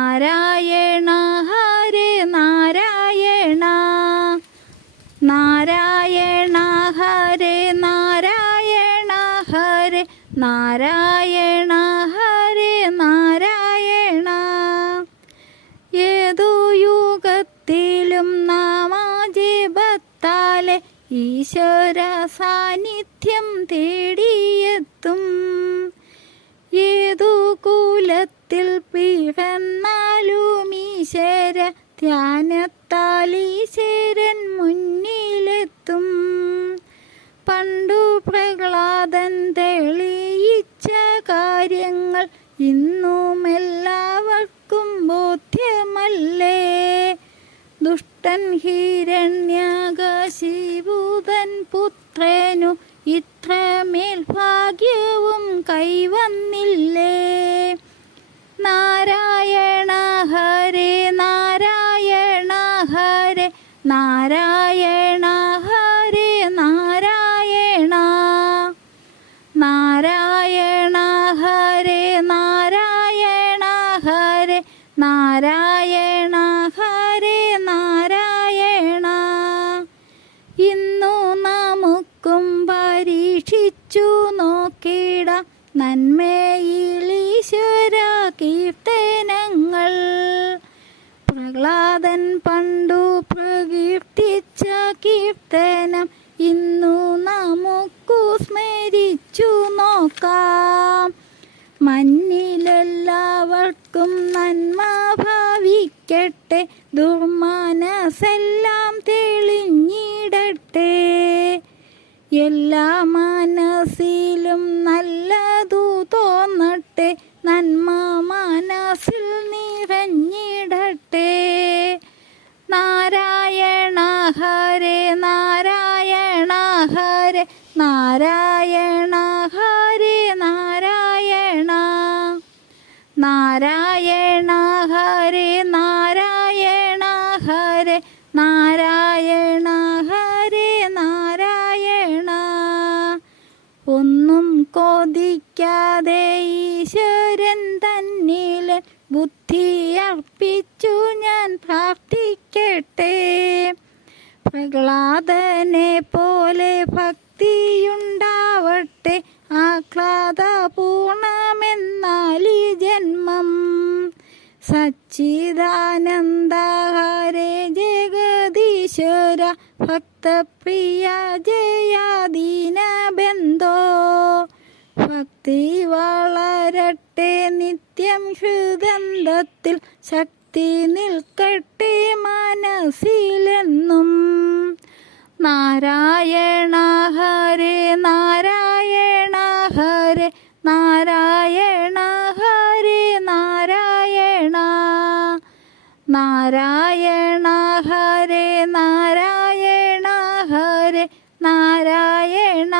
നാരായണ ഹരേ നാരായണ. നാരായണ ഹരേ നാരായണ ഹരേ നാരായണ ഹരേ നാരായണ. ഏതു യുഗത്തിലും നാമാജീപത്താലെ ഈശ്വര സാന്നിധ്യം തേടിയെത്തും. ഏതു കുലത്തിൽ പിറന്നാലും ഈശ്വര ധ്യാനത്താൽ ഈശ്വരൻ മുന്നിലെത്തും. പണ്ടു പ്രഹ്ലാദൻ തെളിയിച്ച കാര്യങ്ങൾ ഇന്നും എല്ലാവർക്കും ബോധ്യമല്ലേ? ദുഷ്ടൻ ഹിരണ്യകശിഭൂതൻ പുത്രനു ഇത്രമേൽ ഭാഗ്യവും കൈവന്നില്ലേ? നാരായണ ഹരേ നാരായണ. ഇന്നു നമുക്കും പരീക്ഷിച്ചു നോക്കിട നന്മയിൽ കീർത്തനങ്ങൾ. പ്രഹ്ലാദൻ പണ്ടു പ്രകീർത്തിച്ച കീർത്തനം ഇന്നു നമുക്കു സ്മരിച്ചു നോക്കാം. ഭാവിക്കട്ടെ ദുർമാനസെല്ലാം തെളിഞ്ഞിടട്ടെ. എല്ലാ മനസ്സിലും നല്ലതു തോന്നട്ടെ. നന്മ മനസ്സിൽ നിറഞ്ഞിടട്ടെ. നാരായണ ഹരേ നാരായണ ഹരേ നാരായണ ഹരേ നാരായണ. നാരായണ നാരായണ ഹരേ നാരായണ. ഒന്നും കൊതിക്കാതെ ഈശ്വരൻ തന്നിൽ ബുദ്ധി അർപ്പിച്ചു ഞാൻ പ്രാർത്ഥിക്കട്ടെ. പ്രഹ്ലാദനെ പോലെ ഭക്തിയുണ്ടാവട്ടെ. ആഹ്ലാദ പൂർണമെന്നാലി ജന്മം. സച്ചിദാനന്ദ ഹരേ ഈശ്വര ഭക്തപ്രിയ ജയാദീന ബന്ധോ ഭക്തി വളരട്ടെ നിത്യം ഹൃദന്തത്തിൽ ശക്തി നിൽക്കട്ടെ മനസ്സിലെന്നും. നാരായണ ഹരേ നാരായണ ഹരേ നാരായണ ഹരേ നാരായണ. നാരായണ നാരായണ ഹരേ നാരായണ